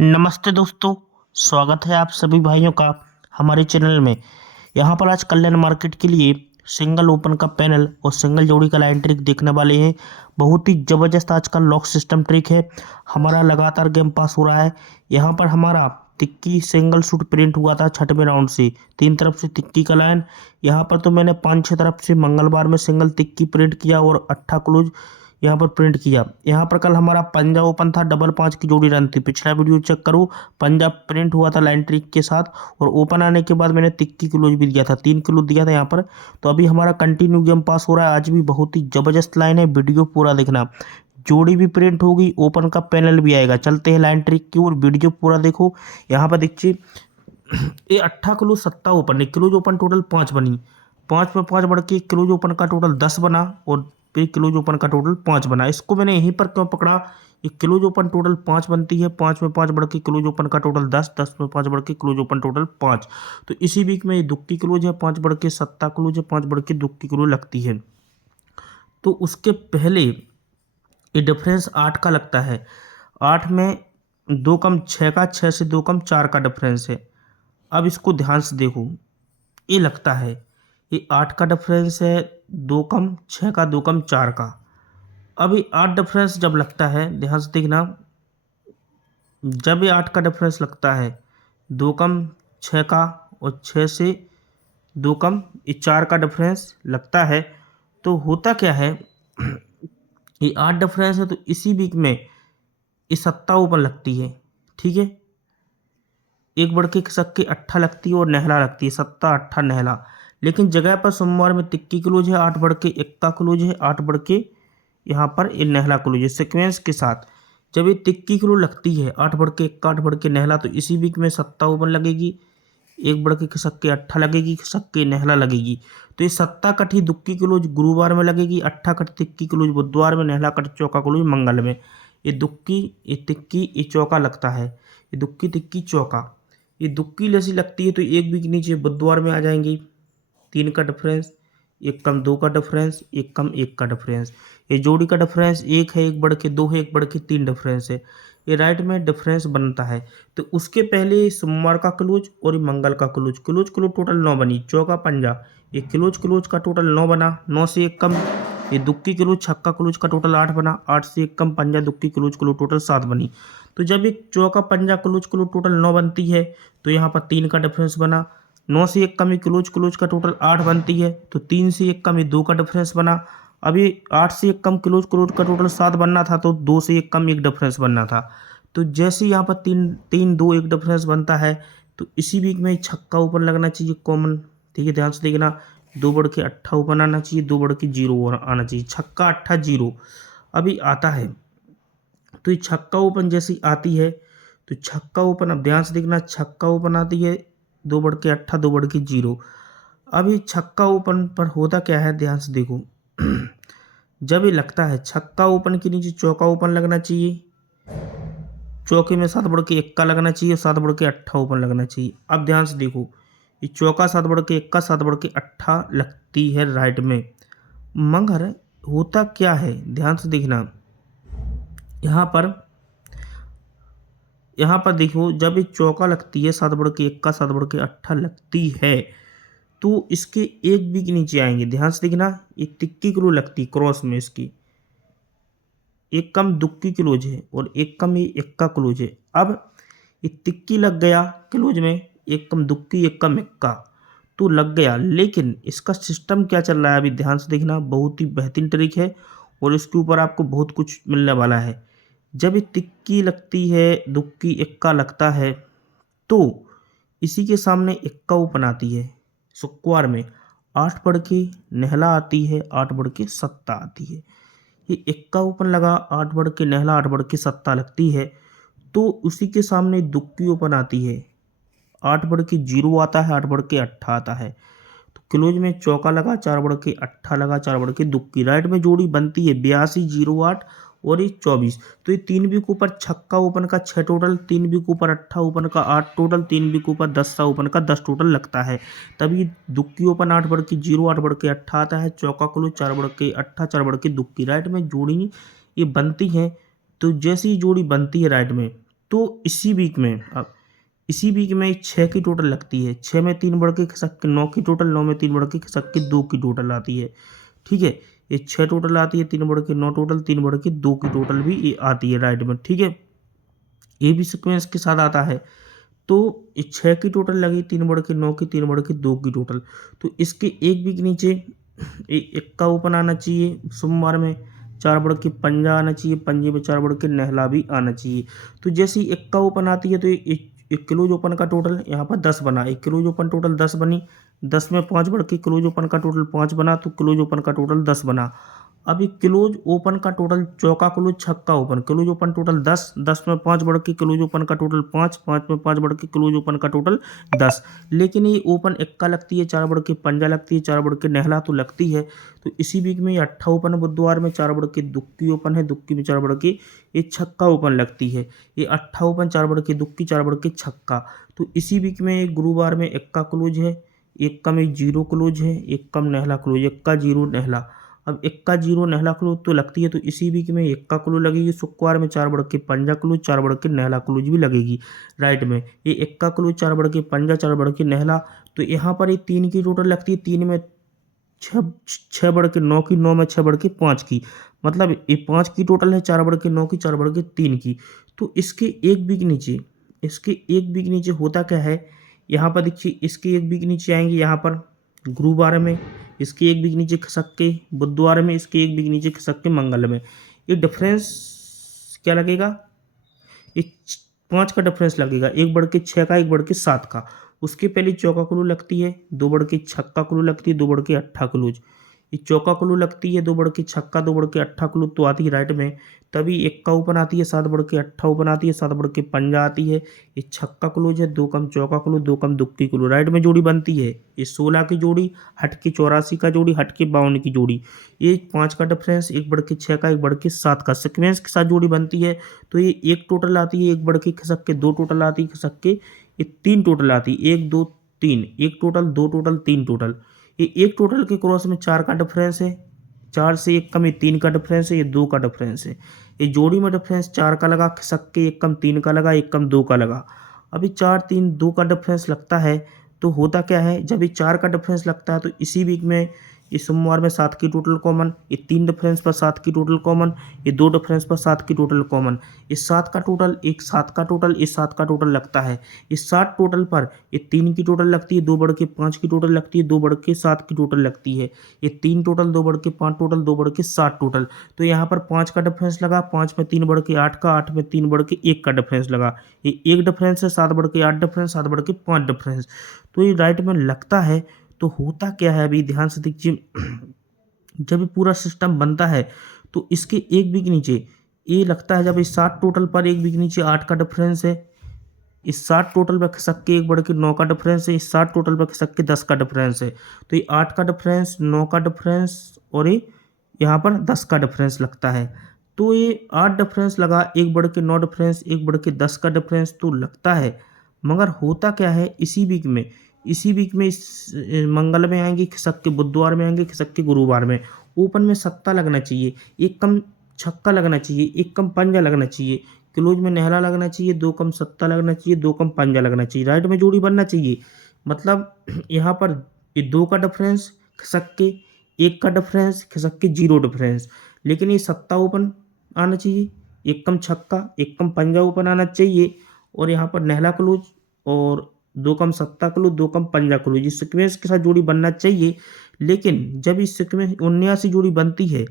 नमस्ते दोस्तों। स्वागत है आप सभी भाइयों का हमारे चैनल में। यहाँ पर आज कल्याण मार्केट के लिए सिंगल ओपन का पैनल और सिंगल जोड़ी का लाइन ट्रिक देखने वाले हैं। बहुत ही ज़बरदस्त आज का लॉक सिस्टम ट्रिक है। हमारा लगातार गेम पास हो रहा है। यहाँ पर हमारा तिक्की सिंगल शूट प्रिंट हुआ था छठवें राउंड से, 3 तरफ से तिक्की का लाइन। यहाँ पर तो मैंने 5-6 तरफ से मंगलवार में सिंगल तिक्की प्रिंट किया और 8 क्लोज यहाँ पर प्रिंट किया। यहाँ पर कल हमारा पंजाब ओपन था, डबल 5 की जोड़ी रन थी। पिछला वीडियो चेक करो, पंजाब प्रिंट हुआ था लाइन ट्रिक के साथ और ओपन आने के बाद मैंने तिक्की क्लोज भी दिया था, 3 किलो दिया था यहाँ पर। तो अभी हमारा कंटिन्यू गेम पास हो रहा है। आज भी बहुत ही ज़बरदस्त लाइन है, वीडियो पूरा देखना। जोड़ी भी प्रिंट होगी, ओपन का पैनल भी आएगा। चलते हैं लाइन ट्रिक की और वीडियो पूरा देखो। यहाँ पर देखिए ये 8 किलो सत्ता ओपन, 1 किलो ओपन टोटल 5 बनी, 5 में 5 बढ़ के 1 किलो ओपन का टोटल 10 बना और फिर किलो ओपन का टोटल 5 बना। इसको मैंने यहीं पर क्यों पकड़ा, ये किलो ओपन टोटल 5 बनती है, 5 में 5 बढ़ के किलो ओपन का टोटल 10, 10 में 5 बढ़ के किलो ओपन टोटल 5। तो इसी वीक में ये दुक्की क्लोज है, 5 बढ़ के सत्ता क्लोज है, 5 बढ़ के दुक्की क्लोज लगती है। तो उसके पहले ये डिफरेंस 8 का लगता है। 8 में 2 कम 6 का, 6 से 2 कम 4 का डिफरेंस है। अब इसको ध्यान से देखो, ये लगता है ये 8 का डिफरेंस है, 2 कम 6 का, 2 कम 4 का। अब ये 8 डिफरेंस जब लगता है, ध्यान से देखना, जब ये 8 का डिफरेंस लगता है, 2 कम 6 का और 6 से 2 कम ये 4 का डिफरेंस लगता है, तो होता क्या है, ये 8 डिफरेंस है तो इसी वीक में ये सत्ता ओपन लगती है। ठीक है, एक बढ़ के सक्के 8 लगती है और नहला लगती है, सत्ता 8 नहला। लेकिन जगह पर सोमवार में तिक्की क्लोज है, 8 बढ़ के 1 क्लोज है, 8 बढ़ के यहाँ पर ये नहला क्लोज है। सिक्वेंस के साथ जब ये तिक्की क्लोज लगती है, 8 बढ़ के 1, 8 बढ़ के नहला, तो इसी वीक में सत्ता ओपन लगेगी, 1 बढ़ के सक्के 8 लगेगी, सक्के नहला लगेगी। तो ये सत्ता कठी दुक्की क्लोज गुरुवार में लगेगी, 8 कट तिक्की क्लोज बुधवार में, नहला कट चौका क्लोज मंगल में। ये दुक्की, ये तिक्की, ये चौका लगता है, ये दुक्की तिक्की चौका। ये दुक्की जैसी लगती है तो एक वीक नीचे बुधवार में आ जाएंगी, 3 का डिफरेंस, 1 कम 2 का डिफरेंस, 1 कम 1 का डिफरेंस। ये जोड़ी का डिफरेंस 1 है, 1 बढ़ के 2 है, 1 बढ़ के 3 डिफरेंस है। ये राइट में डिफरेंस बनता है। तो उसके पहले सोमवार का क्लोज और ये मंगल का क्लोज, क्लोज क्लोज टोटल 9 बनी, चौका पंजा, ये क्लोज क्लोज का टोटल 9 बना, 9 से 1 कम ये दुक्की क्लोज छक्का क्लोज का टोटल 8 बना, 8 से 1 कम पंजा दुक्की क्लोज क्लोज टोटल 7 बनी। तो जब एक चौका पंजा क्लोज क्लोज टोटल 9 बनती है तो यहाँ पर 3 का डिफरेंस बना, 9 से 1 कम क्लोज क्लोज का टोटल 8 बनती है तो 3 से 1 कम 2 का डिफरेंस बना। अभी 8 से 1 कम क्लोज क्लोज का टोटल 7 बनना था तो 2 से 1 कम 1 डिफरेंस बनना था। तो जैसे यहाँ पर 3-2-1 डिफरेंस बनता है तो इसी वीक में छक्का ऊपर लगना चाहिए कॉमन। ठीक है, ध्यान से देखना, 2 बढ़ के 8 ऊपर आना चाहिए, 2 बढ़ के 0 आना चाहिए, छक्का 8 0 अभी आता है। तो ये छक्का ओपन जैसी आती है तो छक्का ओपन, अब ध्यान से देखना, छक्का ओपन आती है 2 बढ़ के 8, 2 बढ़ के 0। अब ये छक्का ओपन पर होता क्या है, ध्यान से देखो, जब ये लगता है छक्का ओपन के नीचे चौका ओपन लगना चाहिए, चौके में 7 बढ़ के 1 का लगना चाहिए, 7 बढ़ के 8 ओपन लगना चाहिए। अब ध्यान से देखो, ये चौका 7 बढ़ के 1 का, 7 बढ़ के 8 लगती है राइट में। मगर होता क्या है, ध्यान से देखना, यहाँ पर देखो, जब एक चौका लगती है 7 बढ़ के 1 का, 7 बढ़ के 8 लगती है तो इसके एक वीक नीचे आएंगे। ध्यान से देखना, एक तिक्की क्लोज लगती है क्रॉस में, इसकी 1 कम दुक्की क्लोज है और 1 कम ये 1 का क्लोज है। अब ये तिक्की लग गया क्लोज में, 1 कम दुक्की 1 कम 1 का तो लग गया। लेकिन इसका सिस्टम क्या चल रहा है अभी ध्यान से देखना, बहुत ही बेहतरीन ट्रिक है और इसके ऊपर आपको बहुत कुछ मिलने वाला है। जब ये तिक्की लगती है, दुक्की 1 का लगता है तो इसी के सामने 1 का ओपन आती है, शुक्रवार में 8 बढ़ के नहला आती है, 8 बढ़ के सत्ता आती है। ये 1 का ओपन लगा, 8 बढ़ के नहला, 8 बढ़ के सत्ता लगती है तो उसी के सामने दुक्की ओपन आती है, 8 बढ़ के 0 आता है, 8 बढ़ के 8 आता है। तो क्लोज में चौका लगा, 4 बढ़ के 8 लगा, 4 बढ़ के दुक्की, राइट में जोड़ी बनती है 82 08 और ये 24। तो ये 3 वीक ऊपर छक्का ओपन का 6 टोटल, 3 वीक ऊपर 8 ओपन का 8 टोटल, 3 वीक ऊपर 10 ओपन का 10 टोटल लगता है। तभी दुक्की ओपन 8 बढ़ के 0, 8 बढ़ के 8 आता है, चौका क्लोज 4 बढ़ के 8, 4 बढ़ के दुक्की, राइट में जोड़ी ये बनती है। तो जैसी जोड़ी बनती है राइट में तो इसी वीक में 6 की टोटल लगती है। 6 में 3 बढ़ के खिसक के 9 की टोटल, 9 में 3 बढ़ के खिसक के 2 की टोटल आती है। ठीक है, ये 6 टोटल आती है, 3 बढ़ के 9 टोटल, 3 बढ़ के 2 की टोटल भी ये आती है राइट में। ठीक है, ये भी सीक्वेंस के साथ आता है। तो 6 की टोटल लगी, 3 बढ़ के 9 की, 3 बढ़ के 2 की टोटल। तो इसके एक वीक नीचे इक्का ओपन आना चाहिए सोमवार में, 4 बढ़ के पंजा आना चाहिए, पंजे में 4 बढ़ के नहला भी आना चाहिए। तो जैसे ही इक्का ओपन आती है तो एक क्लोज ओपन का टोटल यहाँ पर 10 बना, एक क्लोज ओपन टोटल 10 बनी, 10 में 5 बढ़ के क्लोज ओपन का टोटल 5 बना, तो क्लोज ओपन का टोटल 10 बना। अब ये क्लोज ओपन का टोटल चौका क्लोज छक्का ओपन, क्लोज ओपन टोटल 10, 10 में 5 बढ़ के क्लोज ओपन का टोटल 5, 5 में 5 बढ़ के क्लोज ओपन का टोटल 10। लेकिन ये ओपन इक्का लगती है, 4 बढ़ के पंजा लगती है, 4 बढ़ के नहला तो लगती है। तो इसी वीक में ये अट्ठा ओपन है बुधवार में, 4 बढ़ के दुक्की ओपन है, दुक्की में 4 बढ़ के ये छक्का ओपन लगती है। ये अट्ठा ओपन, 4 बढ़ के दुक्की, 4 बढ़ के छक्का। तो इसी वीक में गुरुवार में इक्का क्लोज है, एक कम एक जीरो क्लोज है, एक कम नहला क्लोज, इक्का जीरो नहला। अब इक्का जीरो नहला क्लोज तो लगती है, तो इसी वीक में इक्का क्लोज लगेगी। शुक्रवार में 4 बढ़ के पंजा क्लोज, 4 बढ़ के नहला क्लोज भी लगेगी राइट में। ये इक्का क्लोज, 4 बढ़ के पंजा, 4 बढ़ के नहला। तो यहाँ पर ये 3 की टोटल लगती है, 3 में 6 बढ़ के 9 की, 9 में 6 बढ़ के 5 की, मतलब ये 5 की टोटल है, 4 बढ़ के 9 की, 4 बढ़ के 3 की। तो इसके एक वीक नीचे होता क्या है, यहाँ पर देखिए इसके एक वीक नीचे आएंगे, यहाँ पर गुरुवार में, इसके एक वीक नीचे खसक के बुधवार में, इसके एक वीक नीचे खसक के मंगल में। ये डिफरेंस क्या लगेगा, ये 5 का डिफरेंस लगेगा, 1 बढ़ के 6 का, 1 बढ़ के 7 का। उसके पहले चौका क्लू लगती है, 2 बढ़ के छक्का क्लू लगती है, 2 बढ़ के अट्ठा क्लूज। ये चौका क्लू लगती है, 2 बढ़ के छक्का, 2 बढ़ के अट्ठा क्लू तो आती है राइट में। तभी इक्का ओपन आती है, 7 बढ़ के अट्ठा ओपन आती है, 7 बढ़ के पंजा आती है। ये छक्का क्लोज है, 2 कम चौका क्लू, 2 कम दुक्की क्लू राइट में जोड़ी बनती है। ये 16 की जोड़ी, हट के 84 का जोड़ी, हट के 52 की जोड़ी। ये 5 का डिफरेंस, 1 बढ़ के 6 का, 1 बढ़ के 7 का सिक्वेंस के साथ जोड़ी बनती है। तो ये एक टोटल आती है, 1 बढ़ के खसक के 2 टोटल आती है, खसक के ये 3 टोटल आती है, 1 2 3, 1 टोटल, 2 टोटल, 3 टोटल। ये एक टोटल के क्रॉस में 4 का डिफरेंस है, 4 से 1 कम, ये 3 का डिफरेंस है, ये 2 का डिफरेंस है। ये जोड़ी में डिफरेंस 4 का लगा, खसक के 1 कम 3 का लगा, 1 कम 2 का लगा। अभी 4 3 2 का डिफरेंस लगता है, तो होता क्या है, जब ये 4 का डिफरेंस लगता है तो इसी वीक में इस सोमवार में 7 की टोटल कॉमन, ये 3 डिफरेंस पर 7 की टोटल कॉमन, ये 2 डिफरेंस पर 7 की टोटल कॉमन। इस 7 का टोटल, एक 7 का टोटल, इस 7 का टोटल लगता है। इस 7 टोटल पर ये 3 की टोटल लगती है, 2 बढ़ के 5 की टोटल लगती है, 2 बढ़ के 7 की टोटल लगती है। ये 3 टोटल, 2 बढ़ के 5 टोटल, 2 बढ़ के 7 टोटल। तो यहाँ पर 5 का डिफरेंस लगा, 5 में 3 बढ़ के 8 का, 8 में 3 बढ़ के 1 का डिफरेंस लगा। ये एक डिफरेंस है, 7 बढ़ के 8 डिफरेंस, 7 बढ़ के 5 डिफरेंस। तो ये राइट में लगता है। तो होता क्या है, अभी ध्यान से देखिए, जब ये पूरा सिस्टम बनता है तो इसके एक वीक नीचे ये लगता है, जब इस 7 टोटल पर एक वीक नीचे 8 का डिफरेंस है, इस 7 टोटल पर खसक के 1 बढ़ के 9 का डिफरेंस है, इस 7 टोटल पर खसक के 10 का डिफरेंस है। तो ये 8 का डिफरेंस, 9 का डिफरेंस और ये यहाँ पर 10 का डिफरेंस लगता है। तो ये 8 डिफरेंस लगा, 1 बढ़ के 9 डिफरेंस, 1 बढ़ के 10 का डिफरेंस तो लगता है। मगर होता क्या है, इसी वीक में इस मंगल में आएंगे, खिसक के बुधवार में आएंगे, खिसक के गुरुवार में। ओपन में सत्ता लगना चाहिए, 1 कम छक्का लगना चाहिए, 1 कम पंजा लगना चाहिए, क्लोज में नहला लगना चाहिए, 2 कम सत्ता लगना चाहिए, 2 कम पंजा लगना चाहिए, राइट में जोड़ी बनना चाहिए। मतलब यहाँ पर ये 2 का डिफरेंस खिसक के, 1 का डिफरेंस खिसक के, 0 डिफरेंस। लेकिन ये सत्ता ओपन आना चाहिए, 1 कम छक्का, 1 कम पंजा ओपन आना चाहिए, और यहाँ पर नहला क्लोज और 2 कम सत्ता क्लोज, 2 कम पंजा क्लोज, इस सिक्वेंस के साथ जोड़ी बनना चाहिए। लेकिन जब इस सिक्वेंस 79 जोड़ी बनती है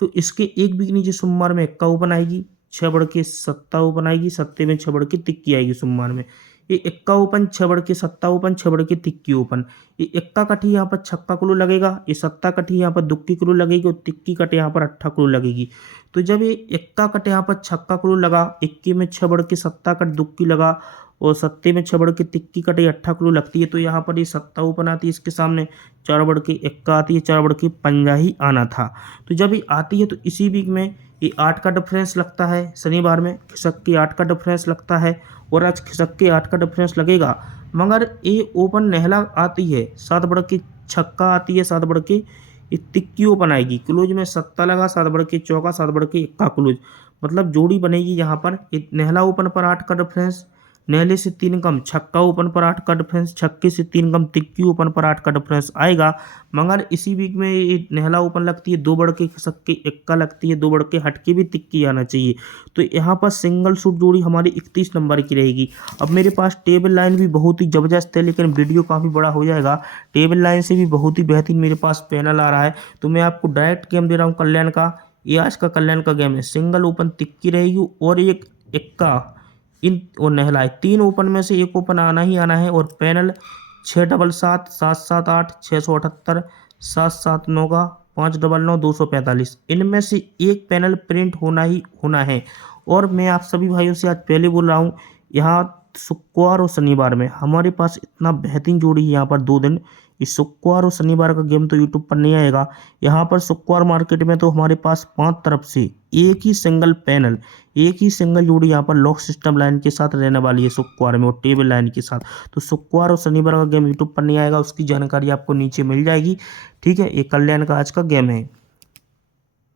तो इसके एक वीक नीचे सोमवार में इक्का ओपन आएगी, 6 बढ़ के सत्ता ओपन आएगी, सत्ते में 6 बढ़ के तिक्की आएगी सोमवार में। ये इक्का ओपन, 6 बढ़ के सत्ता ओपन, 6 बढ़ के तिक्की ओपन। ये इक्का कटी यहाँ पर छक्का क्लू लगेगा, ये सत्ता कटी यहाँ पर दुक्की क्लू लगेगी, और तिक्की कटे यहाँ पर अट्ठा क्लू लगेगी। तो जब ये इक्का कटे यहाँ पर छक्का क्लू लगा, इक्की में 6 बढ़ के सत्ता कट दुक्की लगा, और सत्ते में 6 बढ़ के तिक्की कटे अट्ठा क्लू लगती है, तो यहाँ पर ये सत्ता ओपन आती है, इसके सामने 4 बढ़ के इक्का आती है, 4 बढ़ के पंजा ही आना था। तो जब ये आती है तो इसी वीक में ये 8 का डिफरेंस लगता है, शनिवार में खिसक के 8 का डिफरेंस लगता है, और आज खिसक के 8 का डिफरेंस लगेगा। मगर ये ओपन नहला आती है, 7 बढ़ के छक्का आती है, 7 बढ़ के ये तिक्की ओपन आएगी, क्लोज में सत्ता लगा, 7 बढ़ के चौका, 7 बढ़ के इक्का क्लोज। मतलब जोड़ी बनेगी यहाँ पर नेहला ओपन पर 8 का डिफरेंस, नेहले से 3 कम छक्का ओपन पर 8 का डिफरेंस, छक्के से 3 कम तिक्की ओपन पर 8 का डिफरेंस आएगा। मगर इसी वीक में ये नेहला ओपन लगती है 2 बढ़ के छक्के, एक्का लगती है 2 बढ़ के हटके भी तिक्की आना चाहिए। तो यहाँ पर सिंगल सूट जोड़ी हमारी 31 नंबर की रहेगी। अब मेरे पास टेबल लाइन भी बहुत ही ज़बरदस्त है, लेकिन वीडियो काफ़ी बड़ा हो जाएगा। टेबल लाइन से भी बहुत ही बेहतरीन मेरे पास पैनल आ रहा है। तो मैं आपको डायरेक्ट गेम दे रहा हूँ कल्याण का। ये आज का कल्याण का गेम है, सिंगल ओपन तिक्की रहेगी और एक एक्का इन और नेहला है। 3 ओपन में से एक ओपन आना ही आना है। और पैनल 677 778 678 779 का 599 245, इनमें से एक पैनल प्रिंट होना ही होना है। और मैं आप सभी भाइयों से आज पहले बोल रहा हूँ, यहाँ शुक्रवार और शनिवार में हमारे पास इतना बेहतरीन जोड़ी है। यहाँ पर 2 दिन, इस शुक्रवार और शनिवार का गेम तो यूट्यूब पर नहीं आएगा। यहाँ पर शुक्रवार मार्केट में तो हमारे पास 5 तरफ से एक ही सिंगल पैनल, एक ही सिंगल जोड़ी यहाँ पर लॉक सिस्टम लाइन के साथ रहने वाली है शुक्रवार में, और टेबल लाइन के साथ। तो शुक्रवार और शनिवार का गेम यूट्यूब पर नहीं आएगा, उसकी जानकारी आपको नीचे मिल जाएगी। ठीक है, ये कल्याण का आज का गेम है।